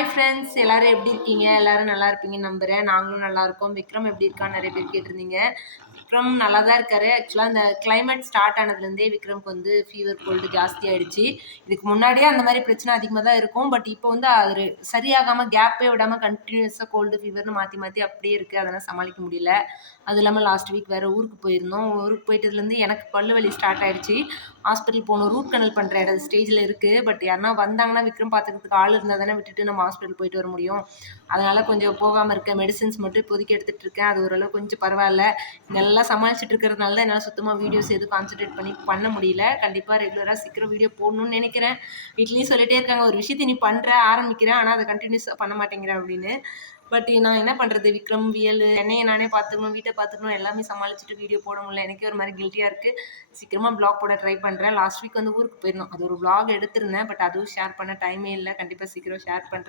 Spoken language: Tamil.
ஹாய் ஃப்ரெண்ட்ஸ், எல்லாரும் எப்படி இருக்கீங்க? எல்லாரும் நல்லா இருப்பீங்கன்னு நம்புறேன். நாங்களும் நல்லா இருக்கோம். விக்ரம் எப்படி இருக்கான்னு நிறைய பேர் கேட்டிருந்தீங்க. விக்ரம் நல்லா தான் இருக்காரு. ஆக்சுவலா இந்த கிளைமேட் ஸ்டார்ட் ஆனதுலேருந்தே விக்ரம்க்கு வந்து ஃபீவர், கோல்டு ஜாஸ்தி ஆயிடுச்சு. இதுக்கு முன்னாடியே அந்த மாதிரி பிரச்சனை அதிகமாக தான் இருக்கும். பட் இப்போ வந்து அது சரியாகாம கேப்பே விடாம கண்டினியூஸாக கோல்டு, ஃபீவர்னு மாற்றி மாற்றி அப்படியே இருக்கு. அதெல்லாம் சமாளிக்க முடியல. அது இல்லாமல் லாஸ்ட் வீக் வேற ஊருக்கு போயிருந்தோம். ஊருக்கு போயிட்டதுலேருந்து எனக்கு பல்லு வலி ஸ்டார்ட் ஆயிடுச்சு. ஹாஸ்பிட்டல் போகணும். ரூட் கனல் பண்ணுற இடம் ஸ்டேஜில் இருக்குது. பட் யாருன்னா வந்தாங்கன்னா விக்ரம் பார்த்துக்கிறதுக்கு ஆள் இருந்தால் தானே விட்டுட்டு நம்ம ஹாஸ்பிட்டல் போயிட்டு வர முடியும். அதனால் கொஞ்சம் போகாமல் இருக்கேன். மெடிசின்ஸ் மட்டும் இப்போதைக்கு எடுத்துகிட்டு இருக்கேன். அது ஓரளவு கொஞ்சம் பரவாயில்ல. இதெல்லாம் சமாளிச்சுட்டு இருக்கிறதுனால தான் என்னால் சுத்தமாக வீடியோஸ் எதுவும் கான்சன்ட்ரேட் பண்ண முடியல. கண்டிப்பாக ரெகுலராக சீக்கிரம் வீடியோ போடணும்னு நினைக்கிறேன். வீட்லேயும் சொல்லிட்டே இருக்காங்க, ஒரு விஷயத்தை நீ பண்ணுற ஆரம்பிக்கிறேன், ஆனால் அதை கண்டினியூஸாக பண்ண மாட்டேங்கிறேன் அப்படின்னு. பட் நான் என்ன பண்ணுறது, விக்ரம், வியல், என்னையை நானே பார்த்துக்கணும், வீட்டை பார்த்துக்கணும், எல்லாமே சமாளிச்சுட்டு வீடியோ போட முடியல. எனக்கே ஒரு மாதிரி கில்ட்டியாக இருக்குது. சீக்கிரமாக வ்ளாக் போட ட்ரை பண்ணுறேன். லாஸ்ட் வீக் வந்து ஊருக்கு போயிருந்தோம். அது ஒரு வ்ளாக் எடுத்திருந்தேன். பட் அதுவும் ஷேர் பண்ண டைமே இல்லை. கண்டிப்பாக சீக்கிரம் ஷேர் பண்ணுறேன்.